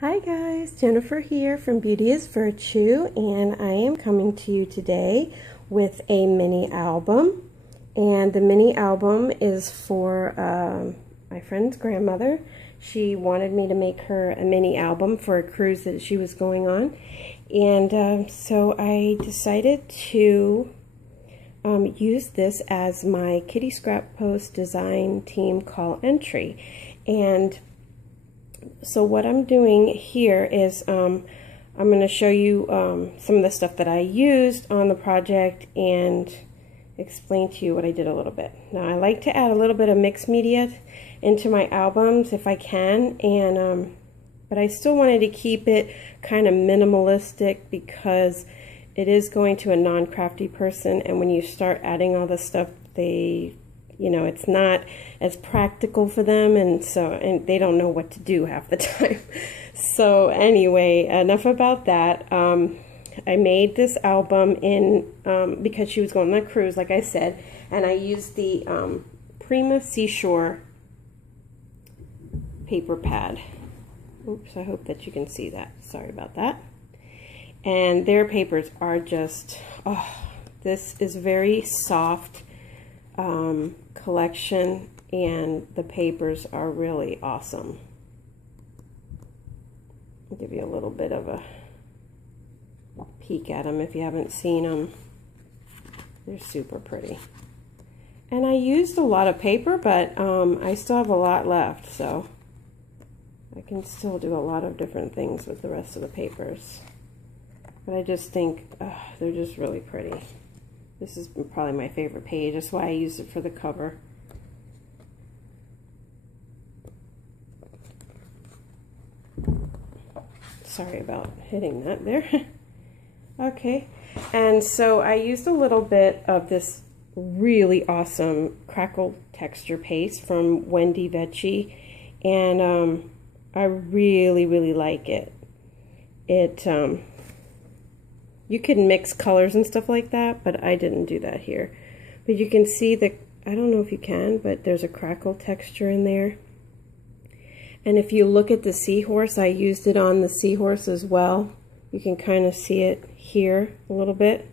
Hi guys, Jennifer here from Beauty is Virtue, and I am coming to you today with a mini album. And the mini album is for my friend's grandmother. She wanted me to make her a mini album for a cruise that she was going on. And so I decided to use this as my Kitty Scrap Post design team call entry. And so what I'm doing here is I'm going to show you some of the stuff that I used on the project and explain to you what I did a little bit. Now I like to add a little bit of mixed media into my albums if I can, and but I still wanted to keep it kind of minimalistic because it is going to a non-crafty person, and when you start adding all this stuff, it's not as practical for them, and they don't know what to do half the time. So anyway, enough about that. I made this album because she was going on a cruise, like I said, and I used the Prima Seashore paper pad. Oops, I hope that you can see that. Sorry about that. And their papers are just, this is very soft collection, and the papers are really awesome. I'll give you a little bit of a peek at them if you haven't seen them. They're super pretty. And I used a lot of paper, but I still have a lot left, so I can still do a lot of different things with the rest of the papers. But I just think they're just really pretty. This is probably my favorite page. That's why I used it for the cover. Sorry about hitting that there. Okay, and so I used a little bit of this really awesome crackle texture paste from Wendy Vecchi, and I really like it. You can mix colors and stuff like that, but I didn't do that here. But you can see I don't know if you can, but there's a crackle texture in there. And if you look at the seahorse, I used it on the seahorse as well. You can kind of see it here a little bit.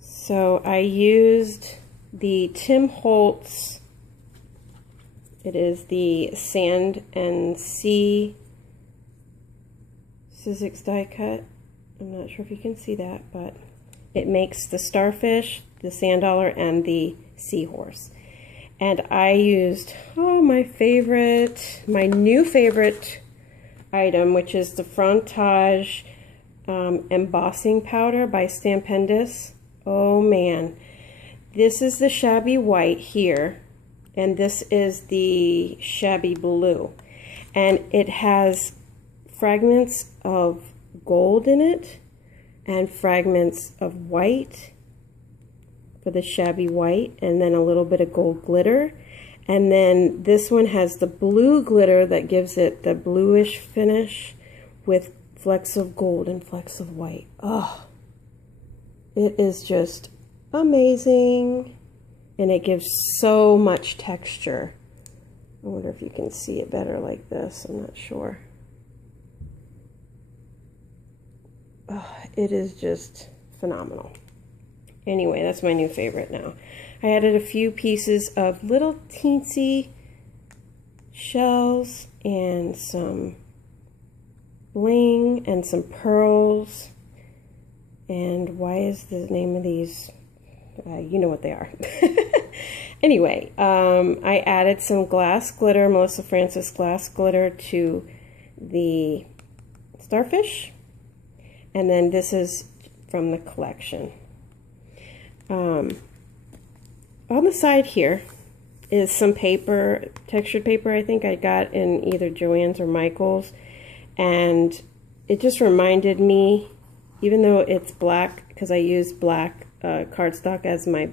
So I used the Tim Holtz, it is the Sand and Sea Sizzix die cut. I'm not sure if you can see that, but it makes the starfish, the sand dollar, and the seahorse. And I used, my new favorite item, which is the Frontage embossing powder by Stampendous. Oh man, this is the shabby white here, and this is the shabby blue, and it has fragments of gold in it and fragments of white for the shabby white, and then a little bit of gold glitter, and then this one has the blue glitter that gives it the bluish finish with flecks of gold and flecks of white. Oh, it is just amazing, and it gives so much texture. I wonder if you can see it better like this. I'm not sure. It is just phenomenal. Anyway, that's my new favorite now. I added a few pieces of little teensy shells and some bling and some pearls. And why is the name of these? You know what they are. Anyway, I added some glass glitter, Melissa Francis glass glitter, to the starfish. And then this is from the collection. On the side here is some paper, textured paper I think I got in either Joann's or Michael's. And it just reminded me, even though it's black, because I used black cardstock as my,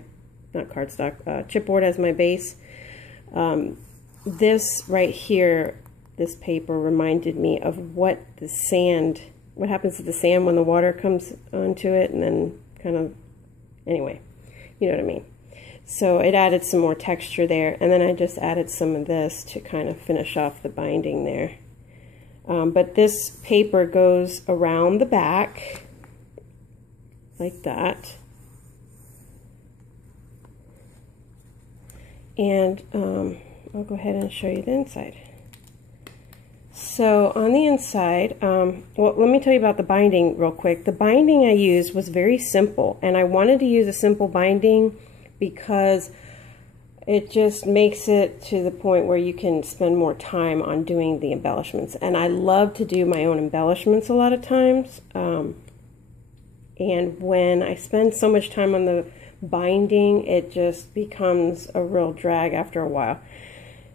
not cardstock, chipboard as my base. This right here, this paper reminded me of what happens to the sand when the water comes onto it, and then kind of, anyway, you know what I mean. So it added some more texture there, and then I just added some of this to kind of finish off the binding there. But this paper goes around the back like that. And I'll go ahead and show you the inside. So on the inside, well, let me tell you about the binding real quick. The binding I used was very simple, and I wanted to use a simple binding because it just makes it to the point where you can spend more time on doing the embellishments. And I love to do my own embellishments a lot of times. And when I spend so much time on the binding, it just becomes a real drag after a while.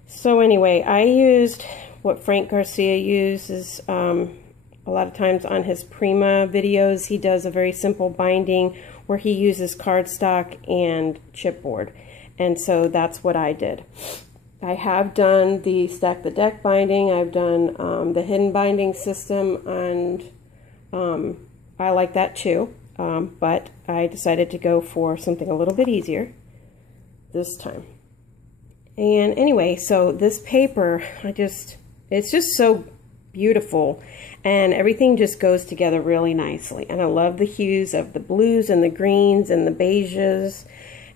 So anyway, I used what Frank Garcia uses a lot of times on his Prima videos. He does a very simple binding where he uses cardstock and chipboard. And so that's what I did. I have done the Stack the Deck binding. I've done the hidden binding system, and I like that too. But I decided to go for something a little bit easier this time. And anyway, so this paper, it's just so beautiful, and everything just goes together really nicely. And I love the hues of the blues and the greens and the beiges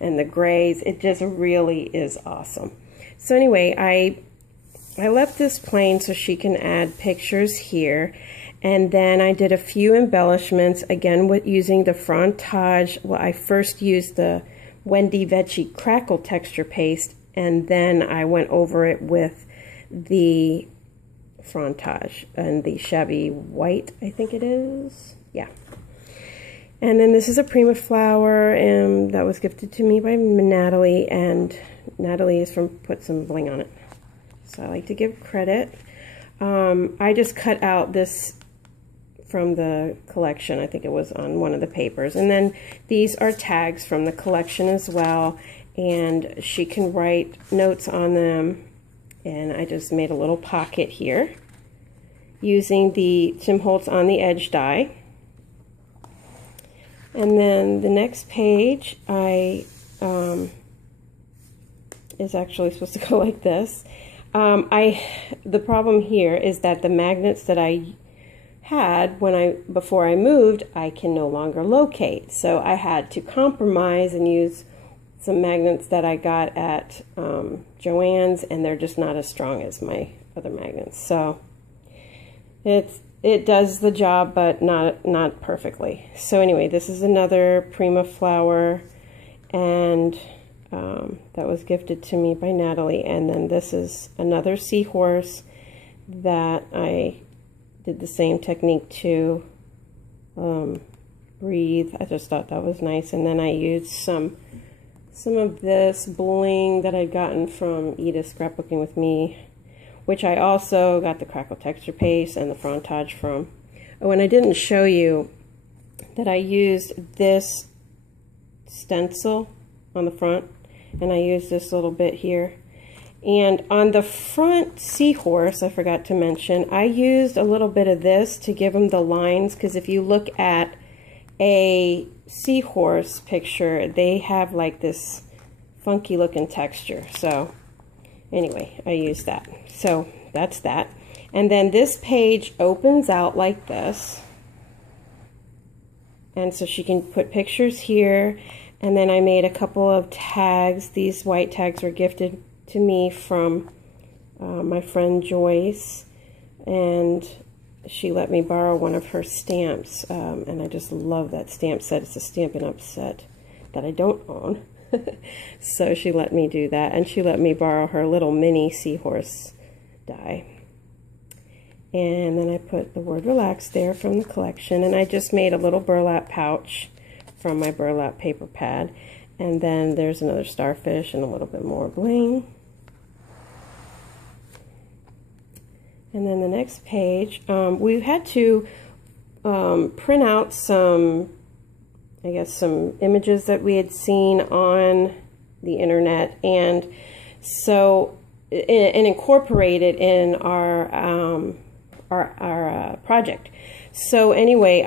and the grays. It just really is awesome. So anyway, I left this plain so she can add pictures here. And then I did a few embellishments, again with using the frontage. Well, I first used the Wendy Vecchi Crackle texture paste, and then I went over it with the frontage and the Shabby White, I think it is. Yeah. And then this is a Prima flower, and that was gifted to me by Natalie, and Natalie is from Put Some Bling on It. So I like to give credit. I just cut out this from the collection. I think it was on one of the papers. And then these are tags from the collection as well, and she can write notes on them. And I just made a little pocket here using the Tim Holtz on the edge die. And then the next page is actually supposed to go like this. The problem here is that the magnets that I had before I moved, I can no longer locate. So I had to compromise and use some magnets that I got at Joann's, and they're just not as strong as my other magnets. So it does the job, but not perfectly. So anyway, this is another Prima flower, and that was gifted to me by Natalie. And then this is another seahorse that I did the same technique to breathe. I just thought that was nice. And then I used some of this bling that I'd gotten from Edith Scrapbooking with Me, which I also got the Crackle texture paste and the frontage from. Oh, and I didn't show you that I used this stencil on the front, and I used this little bit here. And on the front seahorse, I forgot to mention, I used a little bit of this to give them the lines, because if you look at a seahorse picture, they have like this funky looking texture. So anyway, I used that. So that's that. And then this page opens out like this, and so she can put pictures here. And then I made a couple of tags. These white tags were gifted to me from my friend Joyce, and she let me borrow one of her stamps, and I just love that stamp set. It's a Stampin' Up set that I don't own. So she let me do that, and she let me borrow her little mini seahorse die. And then I put the word relax there from the collection, and I just made a little burlap pouch from my burlap paper pad. And then there's another starfish and a little bit more bling. And then the next page, we had to print out some, I guess, some images that we had seen on the internet, and so and incorporate it in our project. So anyway,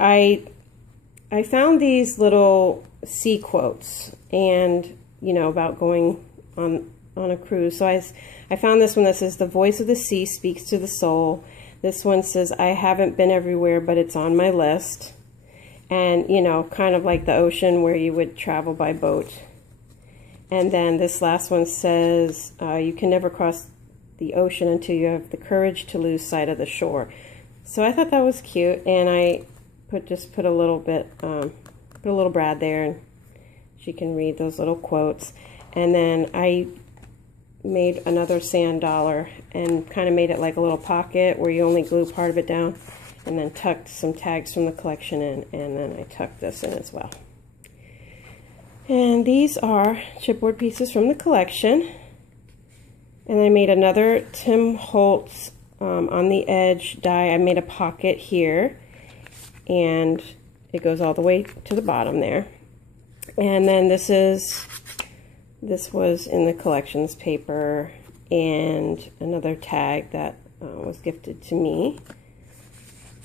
I found these little sea quotes, and you know, about going on a cruise. So I found this one that says, "The voice of the sea speaks to the soul." This one says, "I haven't been everywhere, but it's on my list." And, you know, kind of like the ocean where you would travel by boat. And then this last one says, "You can never cross the ocean until you have the courage to lose sight of the shore." So I thought that was cute, and I just put a little bit, put a little Brad there, and she can read those little quotes. And then I made another sand dollar and kind of made it like a little pocket where you only glue part of it down, and then tucked some tags from the collection in, and then I tucked this in as well. And these are chipboard pieces from the collection. And I made another Tim Holtz on the edge die. I made a pocket here, and it goes all the way to the bottom there. And then this was in the collections paper, and another tag that was gifted to me.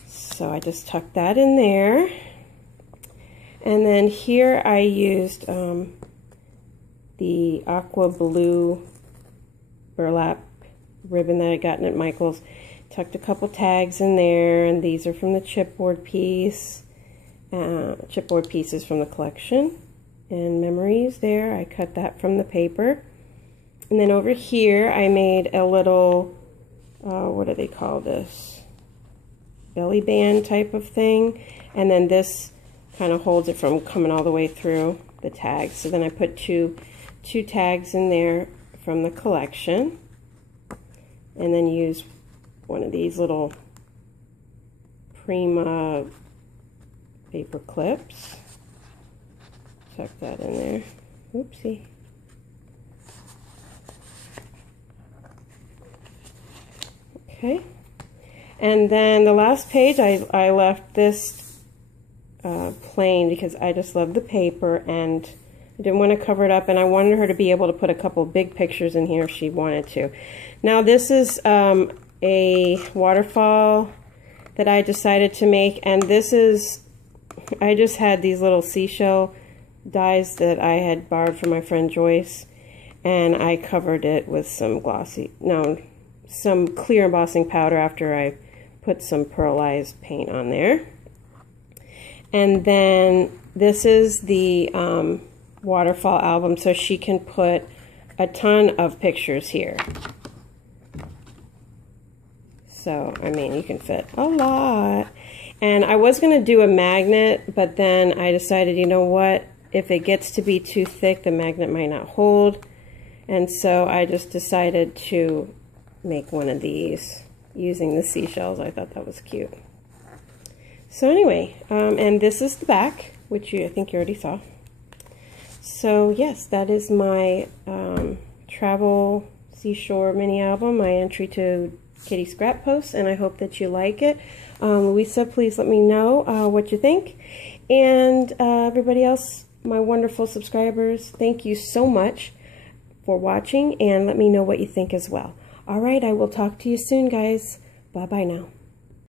So I just tucked that in there. And then here I used the aqua blue burlap ribbon that I gotten at Michael's. Tucked a couple tags in there, and these are from the chipboard piece. Chipboard pieces from the collection. And memories there, I cut that from the paper. And then over here I made a little, what do they call this? Belly band type of thing. And then this kind of holds it from coming all the way through the tags. So then I put two tags in there from the collection, and then use one of these little Prima paper clips. Tuck that in there. Oopsie. Okay. And then the last page, I left this plain because I just love the paper, and I didn't want to cover it up, and I wanted her to be able to put a couple big pictures in here if she wanted to. Now this is a waterfall that I decided to make, and this is, I just had these little seashell dies that I had borrowed from my friend Joyce, and I covered it with some some clear embossing powder after I put some pearlized paint on there. And then this is the waterfall album, so she can put a ton of pictures here. So, I mean, you can fit a lot. And I was going to do a magnet, but then I decided, you know what, if it gets to be too thick, the magnet might not hold. And so I just decided to make one of these using the seashells. I thought that was cute. So anyway, and this is the back, which I think you already saw. So yes, that is my travel seashore mini album, my entry to Kitty Scrap Post, and I hope that you like it. Louisa, please let me know what you think. And everybody else, my wonderful subscribers, thank you so much for watching, and let me know what you think as well. All right, I will talk to you soon, guys. Bye-bye now.